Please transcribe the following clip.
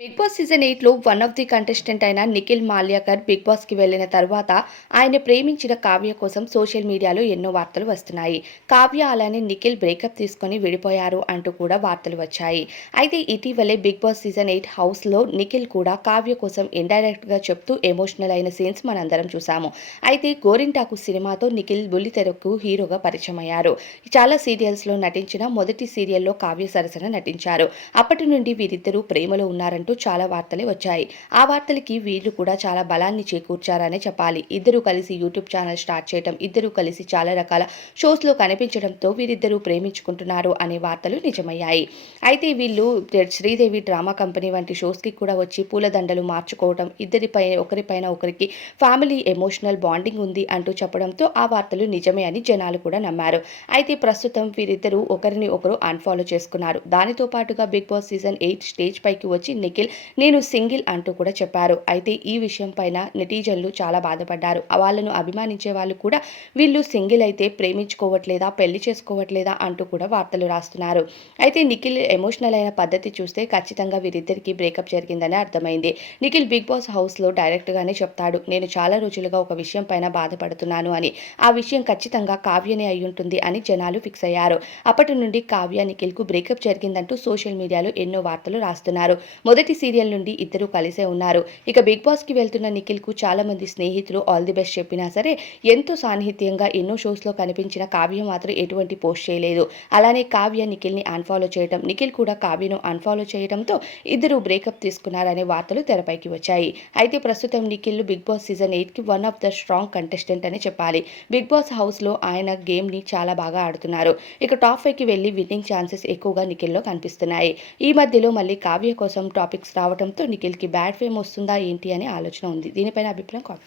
Big Boss season ఎయిట్లో one of the contestant అయిన Nikhil మాల్యాకర్ big బాస్కి వెళ్ళిన తర్వాత ఆయన ప్రేమించిన కావ్య కోసం సోషల్ మీడియాలో ఎన్నో వార్తలు వస్తున్నాయి. కావ్య అలానే నిఖిల్ బ్రేకప్ తీసుకొని విడిపోయారు అంటూ కూడా వార్తలు వచ్చాయి. అయితే ఇటీవలే బిగ్ బాస్ సీజన్ ఎయిట్ హౌస్లో నిఖిల్ కూడా కావ్య కోసం ఇండైరెక్ట్గా చెప్తూ ఎమోషనల్ అయిన సీన్స్ మనందరం చూసాము అయితే గోరింటాకు సినిమాతో నిఖిల్ బుల్లితెరకు హీరోగా పరిచయం అయ్యారు చాలా సీరియల్స్లో నటించిన మొదటి సీరియల్లో కావ్య సరసన నటించారు. అప్పటి నుండి వీరిద్దరూ ప్రేమలో ఉన్నారంటూ చాలా వార్తలే వచ్చాయి. ఆ వార్తలకి వీళ్ళు కూడా చాలా బలాన్ని చేకూర్చారనే చెప్పాలి. ఇద్దరు కలిసి యూట్యూబ్ ఛానల్ స్టార్ట్ చేయడం ఇద్దరు కలిసి చాలా రకాల షోస్లో కనిపించడంతో వీరిద్దరూ ప్రేమించుకుంటున్నారు అనే వార్తలు నిజమయ్యాయి. అయితే వీళ్ళు శ్రీదేవి డ్రామా కంపెనీ వంటి షోస్కి కూడా వచ్చి పూలదండలు మార్చుకోవడం ఇద్దరిపై ఒకరిపైన ఒకరికి ఫ్యామిలీ ఎమోషనల్ బాండింగ్ ఉంది అంటూ చెప్పడంతో ఆ వార్తలు నిజమే అని జనాలు కూడా నమ్మారు. అయితే ప్రస్తుతం వీరిద్దరూ ఒకరిని ఒకరు అన్ఫాలో చేసుకున్నారు. దానితో పాటుగా Bigg Boss season eight stage పైకి వచ్చి నిఖిల్ నేను సింగిల్ అంటూ కూడా చెప్పారు. అయితే ఈ విషయం పైన నెటిజన్లు చాలా బాధపడ్డారు. వాళ్ళను అభిమానించే వాళ్ళు కూడా వీళ్ళు సింగిల్ అయితే ప్రేమించుకోవట్లేదా పెళ్ళి చేసుకోవట్లేదా అంటూ కూడా వార్తలు రాస్తున్నారు. అయితే నిఖిల్ ఎమోషనల్ అయిన పద్ధతి చూస్తే ఖచ్చితంగా వీరిద్దరికీ బ్రేకప్ జరిగిందని అర్థమైంది. నిఖిల్ బిగ్ బాస్ హౌస్లో డైరెక్ట్గానే చెప్తాడు నేను చాలా రోజులుగా ఒక విషయం పైన బాధపడుతున్నాను అని. ఆ విషయం ఖచ్చితంగా కావ్యనే అయి ఉంటుంది అని జనాలు ఫిక్స్ అయ్యారు. అప్పటి నుండి కావ్య నిఖిల్కు బ్రేకప్ జరిగిందంటూ సోషల్ మీడియాలో ఎన్నో వార్తలు రాస్తున్నారు. మొదటి సీరియల్ నుండి ఇద్దరు కలిసే ఉన్నారు. ఇక బిగ్ బాస్కి వెళ్తున్న నిఖిల్కు చాలా మంది స్నేహితులు ఆల్ ది బెస్ట్ చెప్పినా సరే ఎంతో సాన్నిహిత్యంగా ఎన్నో షోస్లో కనిపించిన కావ్య మాత్రం ఎటువంటి పోస్ట్ చేయలేదు. అలానే కావ్య నిఖిల్ని అన్ఫాలో చేయడం నిఖిల్ కూడా కావ్యను అన్ఫాలో చేయడంతో ఇద్దరు బ్రేకప్ తీసుకున్నారనే వార్తలు తెరపైకి వచ్చాయి. అయితే ప్రస్తుతం నిఖిల్ బిగ్ బాస్ సీజన్ ఎయిట్కి one of the strong contestant అని చెప్పాలి. బిగ్ బాస్ హౌస్లో ఆయన గేమ్ని చాలా బాగా ఆడుతున్నారు. ఇక టాప్ ఫైవ్కి వెళ్ళి విన్నింగ్ ఛాన్సెస్ ఎక్కువగా నిఖిల్లో కనిపిస్తున్నాయి. ఈ మధ్యలో మళ్ళీ కావ్య కోసం టాపిక్ టాపిక్స్ రావడంతో నిఖిల్కి బ్యాడ్ ఫేమ్ వస్తుందా ఏంటి అనే ఆలోచన ఉంది. దీనిపైన అభిప్రాయం కామెంట్